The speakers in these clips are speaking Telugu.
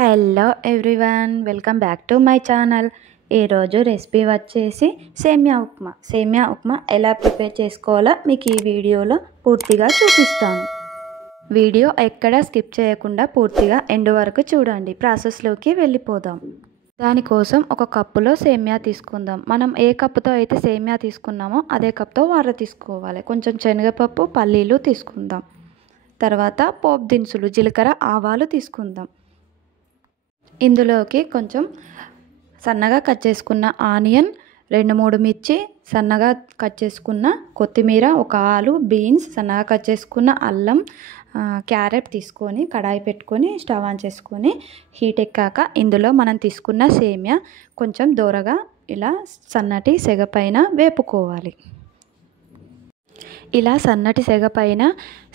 Hello everyone, welcome back to my channel. ఈరోజు రెసిపీ వచ్చేసి సేమియా ఉప్మా ఎలా ప్రిపేర్ చేసుకోవాలో మీకు ఈ వీడియోలో పూర్తిగా చూపిస్తాను. వీడియో ఎక్కడా స్కిప్ చేయకుండా పూర్తిగా ఎండ్ వరకు చూడండి. ప్రాసెస్లోకి వెళ్ళిపోదాం. దానికోసం ఒక కప్పులో సేమియా తీసుకుందాం. మనం ఏ కప్పుతో అయితే సేమియా తీసుకున్నామో అదే కప్తో వాటర్ తీసుకోవాలి. కొంచెం శనగపప్పు, పల్లీలు తీసుకుందాం. తర్వాత పోపు దినుసులు, జీలకర్ర, ఆవాలు తీసుకుందాం. ఇందులోకి కొంచెం సన్నగా కట్ చేసుకున్న ఆనియన్, 2-3 మిర్చి, సన్నగా కట్ చేసుకున్న కొత్తిమీర, ఒక ఆలు, బీన్స్, సన్నగా కట్ చేసుకున్న అల్లం, క్యారెట్ తీసుకొని కడాయి పెట్టుకొని స్టవ్ ఆన్ చేసుకొని హీట్ ఎక్కాక ఇందులో మనం తీసుకున్న సేమియా కొంచెం దూరగా ఇలా సన్నటి సెగ పైన వేపుకోవాలి. ఇలా సన్నటి సెగ పైన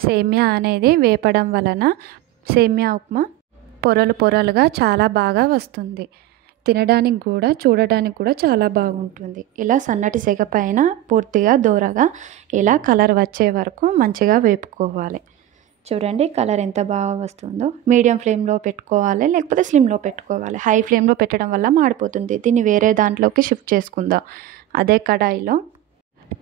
సేమియా అనేది వేపడం వలన సేమియా ఉప్మా పొరలుగా చాలా బాగా వస్తుంది. తినడానికి కూడా చూడడానికి కూడా చాలా బాగుంటుంది. ఇలా సన్నటి సెగ పైన పూర్తిగా దూరగా ఇలా కలర్ వచ్చే వరకు మంచిగా వేపుకోవాలి. చూడండి కలర్ ఎంత బాగా వస్తుందో. మీడియం ఫ్లేమ్లో పెట్టుకోవాలి, లేకపోతే స్లిమ్లో పెట్టుకోవాలి. హై ఫ్లేమ్లో పెట్టడం వల్ల మాడిపోతుంది. దీన్ని వేరే దాంట్లోకి షిఫ్ట్ చేసుకుందాం. అదే కడాయిలో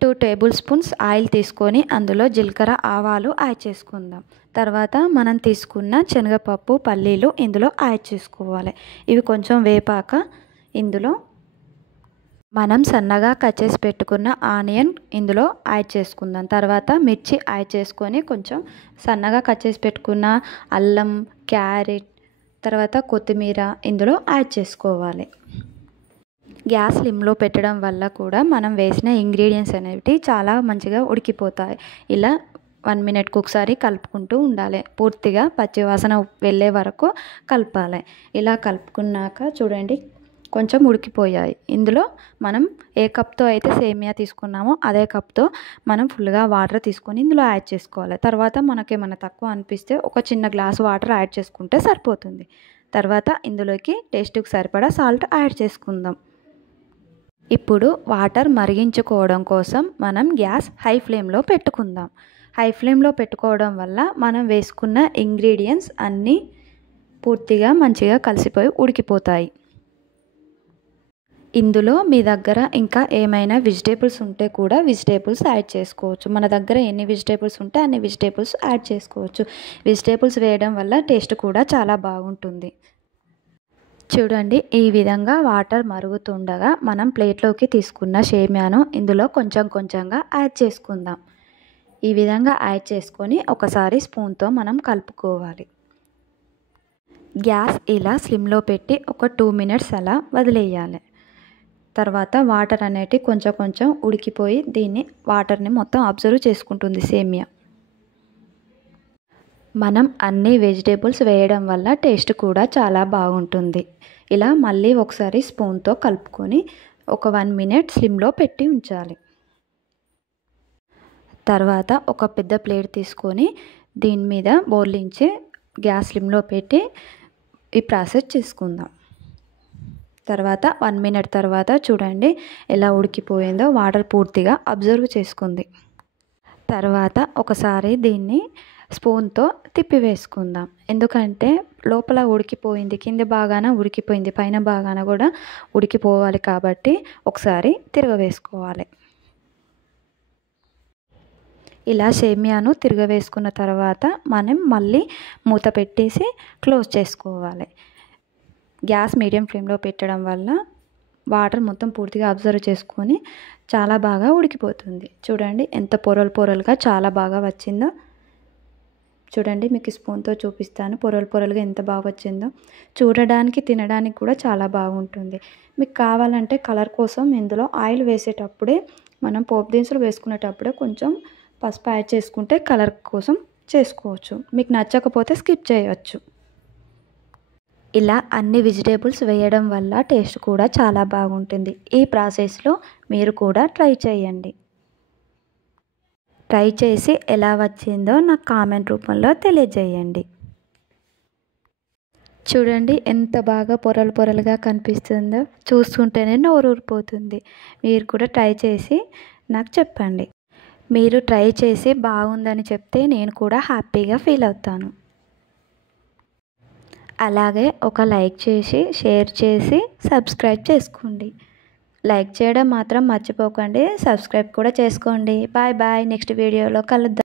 2 టేబుల్ స్పూన్స్ ఆయిల్ తీసుకొని అందులో జీలకర్ర, ఆవాలు యాడ్ చేసుకుందాం. తర్వాత మనం తీసుకున్న శనగపప్పు, పల్లీలు ఇందులో యాడ్ చేసుకోవాలి. ఇవి కొంచెం వేపాక ఇందులో మనం సన్నగా కట్ చేసి పెట్టుకున్న ఆనియన్ ఇందులో యాడ్ చేసుకుందాం. తర్వాత మిర్చి యాడ్ చేసుకొని కొంచెం సన్నగా కట్ చేసి పెట్టుకున్న అల్లం, క్యారెట్, తర్వాత కొత్తిమీర ఇందులో యాడ్ చేసుకోవాలి. గ్యాస్ స్లిమ్లో పెట్టడం వల్ల కూడా మనం వేసిన ఇంగ్రీడియంట్స్ అనేవి చాలా మంచిగా ఉడికిపోతాయి. ఇలా 1 మినిట్కి ఒకసారి కలుపుకుంటూ ఉండాలి. పూర్తిగా పచ్చివాసన వెళ్ళే వరకు కలపాలి. ఇలా కలుపుకున్నాక చూడండి కొంచెం ఉడికిపోయాయి. ఇందులో మనం ఏ కప్తో అయితే సేమియా తీసుకున్నామో అదే కప్తో మనం ఫుల్గా వాటర్ తీసుకొని ఇందులో యాడ్ చేసుకోవాలి. తర్వాత మనకేమైనా తక్కువ అనిపిస్తే ఒక చిన్న గ్లాస్ వాటర్ యాడ్ చేసుకుంటే సరిపోతుంది. తర్వాత ఇందులోకి టేస్ట్కి సరిపడా సాల్ట్ యాడ్ చేసుకుందాం. ఇప్పుడు వాటర్ మరిగించుకోవడం కోసం మనం గ్యాస్ హై ఫ్లేమ్లో పెట్టుకుందాం. హై ఫ్లేమ్లో పెట్టుకోవడం వల్ల మనం వేసుకున్న ఇంగ్రీడియంట్స్ అన్నీ పూర్తిగా మంచిగా కలిసిపోయి ఉడికిపోతాయి. ఇందులో మీ దగ్గర ఇంకా ఏమైనా వెజిటేబుల్స్ ఉంటే కూడా వెజిటేబుల్స్ యాడ్ చేసుకోవచ్చు. మన దగ్గర ఎన్ని వెజిటేబుల్స్ ఉంటే అన్ని వెజిటేబుల్స్ యాడ్ చేసుకోవచ్చు. వెజిటేబుల్స్ వేయడం వల్ల టేస్ట్ కూడా చాలా బాగుంటుంది. చూడండి ఈ విధంగా వాటర్ మరుగుతుండగా మనం ప్లేట్లోకి తీసుకున్న సేమియాను ఇందులో కొంచెంగా యాడ్ చేసుకుందాం. ఈ విధంగా యాడ్ చేసుకొని ఒకసారి స్పూన్తో మనం కలుపుకోవాలి. గ్యాస్ ఇలా స్లిమ్లో పెట్టి ఒక 2 మినిట్స్ అలా వదిలేయాలి. తర్వాత వాటర్ అనేటి కొంచెం ఉడికిపోయి దీన్ని వాటర్ని మొత్తం అబ్జర్వ్ చేసుకుంటుంది సేమియా. మనం అన్ని వెజిటేబుల్స్ వేయడం వల్ల టేస్ట్ కూడా చాలా బాగుంటుంది. ఇలా మళ్ళీ ఒకసారి స్పూన్తో కలుపుకొని ఒక 1 మినిట్ స్లిమ్లో పెట్టి ఉంచాలి. తర్వాత ఒక పెద్ద ప్లేట్ తీసుకొని దీని మీద బోర్లించి గ్యాస్ స్లిమ్లో పెట్టి ఈ ప్రాసెస్ చేసుకుందాం. తర్వాత 1 మినిట్ తర్వాత చూడండి ఎలా ఉడికిపోయిందో, వాటర్ పూర్తిగా అబ్జర్వ్ చేసుకుంది. తర్వాత ఒకసారి దీన్ని స్పూన్తో తిప్పివేసుకుందాం. ఎందుకంటే లోపల ఉడికిపోయింది, కింద బాగాన ఉడికిపోయింది, పైన బాగాన కూడా ఉడికిపోవాలి కాబట్టి ఒకసారి తిరగవేసుకోవాలి. ఇలా సేమియాను తిరగవేసుకున్న తర్వాత మనం మళ్ళీ మూత పెట్టేసి క్లోజ్ చేసుకోవాలి. గ్యాస్ మీడియం ఫ్లేమ్లో పెట్టడం వల్ల వాటర్ మొత్తం పూర్తిగా అబ్జర్వ్ చేసుకొని చాలా బాగా ఉడికిపోతుంది. చూడండి ఎంత పొరలుగా చాలా బాగా వచ్చిందో. చూడండి మీకు స్పూన్తో చూపిస్తాను పొరలుగా ఎంత బాగా వచ్చిందో. చూడడానికి తినడానికి కూడా చాలా బాగుంటుంది. మీకు కావాలంటే కలర్ కోసం ఇందులో ఆయిల్ వేసేటప్పుడే మనం పోపు దినుసులు వేసుకునేటప్పుడే కొంచెం పసుపు యాడ్ చేసుకుంటే కలర్ కోసం చేసుకోవచ్చు. మీకు నచ్చకపోతే స్కిప్ చేయవచ్చు. ఇలా అన్ని వెజిటేబుల్స్ వేయడం వల్ల టేస్ట్ కూడా చాలా బాగుంటుంది. ఈ ప్రాసెస్లో మీరు కూడా ట్రై చేయండి. ట్రై చేసి ఎలా వచ్చిందో నాకు కామెంట్ రూపంలో తెలియజేయండి. చూడండి ఎంత బాగా పొరలుగా కనిపిస్తుందో. చూస్తుంటేనే నోరూరిపోతుంది. మీరు కూడా ట్రై చేసి నాకు చెప్పండి. మీరు ట్రై చేసి బాగుందని చెప్తే నేను కూడా హ్యాపీగా ఫీల్ అవుతాను. అలాగే ఒక లైక్ చేసి షేర్ చేసి సబ్స్క్రైబ్ చేసుకోండి. లైక్ చేయడం మాత్రం మర్చిపోకండి. సబ్స్క్రైబ్ కూడా చేసుకోండి. Bye bye. నెక్స్ట్ వీడియోలో కలుద్దాం.